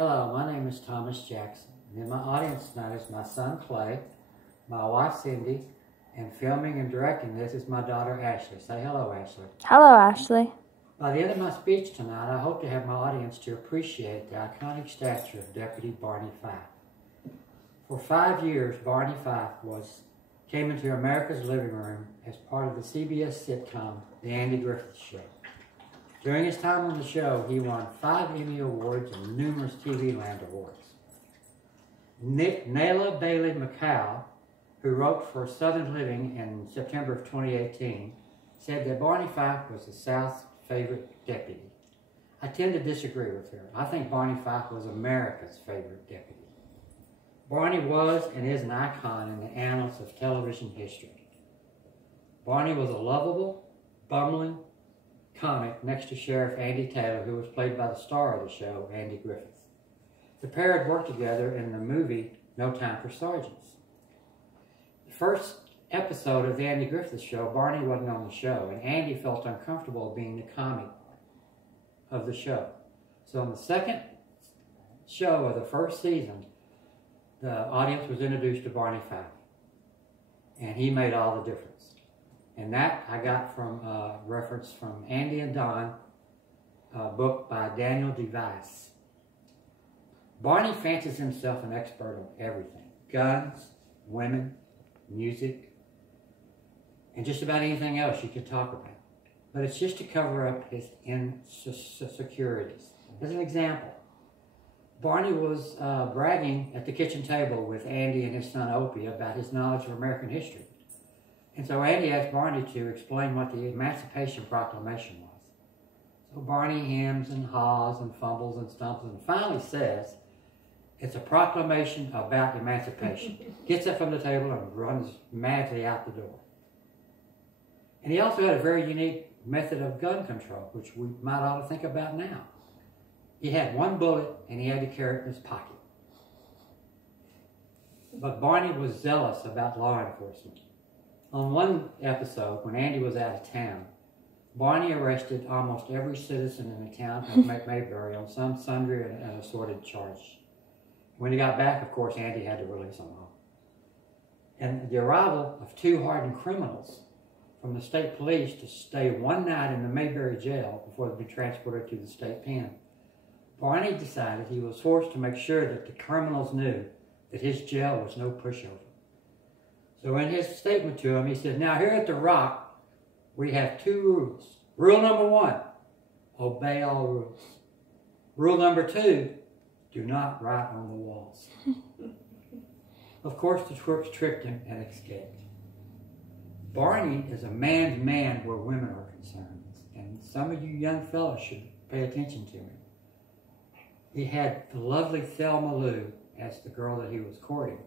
Hello, my name is Thomas Jackson, and in my audience tonight is my son Clay, my wife Cindy, and filming and directing this is my daughter Ashley. Say hello, Ashley. Hello, Ashley. By the end of my speech tonight, I hope to have my audience to appreciate the iconic stature of Deputy Barney Fife. For 5 years, Barney Fife came into America's living room as part of the CBS sitcom, The Andy Griffith Show. During his time on the show, he won 5 Emmy Awards and numerous TV Land Awards. Nayla Bailey McCall, who wrote for Southern Living in September of 2018, said that Barney Fife was the South's favorite deputy. I tend to disagree with her. I think Barney Fife was America's favorite deputy. Barney was and is an icon in the annals of television history. Barney was a lovable, bumbling comic next to Sheriff Andy Taylor, who was played by the star of the show, Andy Griffith. The pair had worked together in the movie No Time for Sergeants. The first episode of the Andy Griffith Show, Barney wasn't on the show, and Andy felt uncomfortable being the comic of the show. So in the second show of the first season, the audience was introduced to Barney Fife, and he made all the difference. And that I got from a reference from Andy and Don, a book by Daniel DeVise. Barney fancies himself an expert on everything: guns, women, music, and just about anything else you could talk about. But it's just to cover up his insecurities. As an example, Barney was bragging at the kitchen table with Andy and his son Opie about his knowledge of American history. And so Andy asked Barney to explain what the Emancipation Proclamation was. So Barney hems and haws and fumbles and stumbles and finally says, "It's a proclamation about emancipation." Gets up from the table and runs madly out the door. And he also had a very unique method of gun control, which we might ought to think about now. He had one bullet and he had to carry it in his pocket. But Barney was zealous about law enforcement. On one episode, when Andy was out of town, Barney arrested almost every citizen in the town of Mayberry on some sundry and assorted charge. When he got back, of course, Andy had to release them all. And the arrival of 2 hardened criminals from the state police to stay one night in the Mayberry jail before they'd be transported to the state pen, Barney decided he was forced to make sure that the criminals knew that his jail was no pushover. So in his statement to him, he said, "Now here at the Rock, we have 2 rules. Rule number 1, obey all rules. Rule number 2, do not write on the walls." Of course, the twerps tricked him and escaped. Barney is a man's man where women are concerned, and some of you young fellas should pay attention to him. He had the lovely Thelma Lou as the girl that he was courting,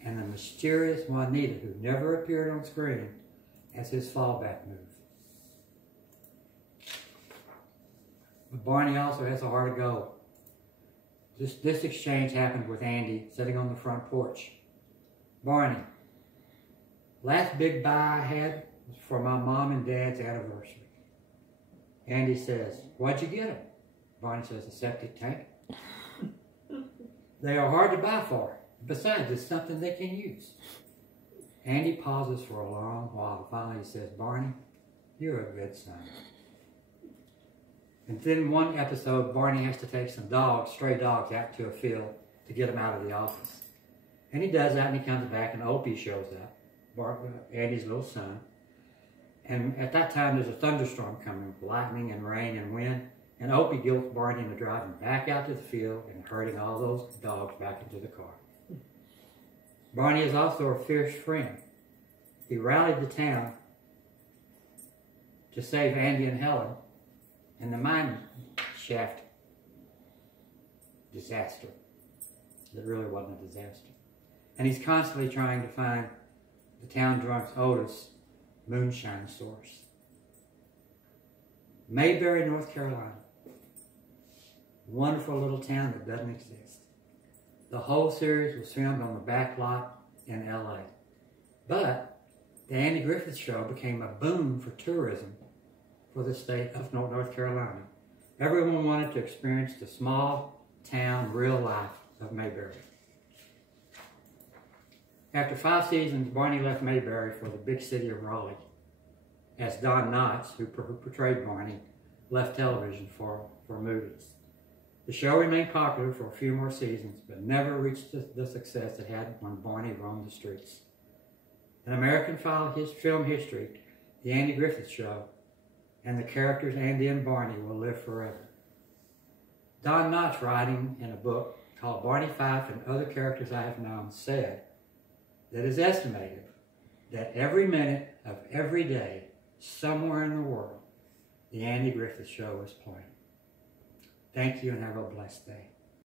and the mysterious Juanita, who never appeared on screen, as his fallback move. But Barney also has a heart of gold. This exchange happened with Andy sitting on the front porch. "Barney, last big buy I had was for my mom and dad's anniversary." Andy says, "What'd you get him?" Barney says, "A septic tank." "They are hard to buy for. Besides, it's something they can use." Andy pauses for a long while. Finally, he says, "Barney, you're a good son." And then one episode, Barney has to take some dogs, stray dogs, out to a field to get them out of the office. And he does that, and he comes back, and Opie shows up, Andy's little son. And at that time, there's a thunderstorm coming, lightning and rain and wind. And Opie guilts Barney into driving back out to the field and herding all those dogs back into the car. Barney is also a fierce friend. He rallied the town to save Andy and Helen in the mine shaft disaster. It really wasn't a disaster. And he's constantly trying to find the town drunk's Otis moonshine source. Mayberry, North Carolina. Wonderful little town that doesn't exist. The whole series was filmed on the back lot in LA. But the Andy Griffith Show became a boon for tourism for the state of North Carolina. Everyone wanted to experience the small town real life of Mayberry. After 5 seasons, Barney left Mayberry for the big city of Raleigh, as Don Knotts, who portrayed Barney, left television for movies. The show remained popular for a few more seasons, but never reached the success it had when Barney roamed the streets. In American film history, The Andy Griffith Show and the characters Andy and Barney will live forever. Don Knotts, writing in a book called Barney Fife and Other Characters I Have Known, said that it is estimated that every minute of every day, somewhere in the world, The Andy Griffith Show is playing. Thank you and have a blessed day.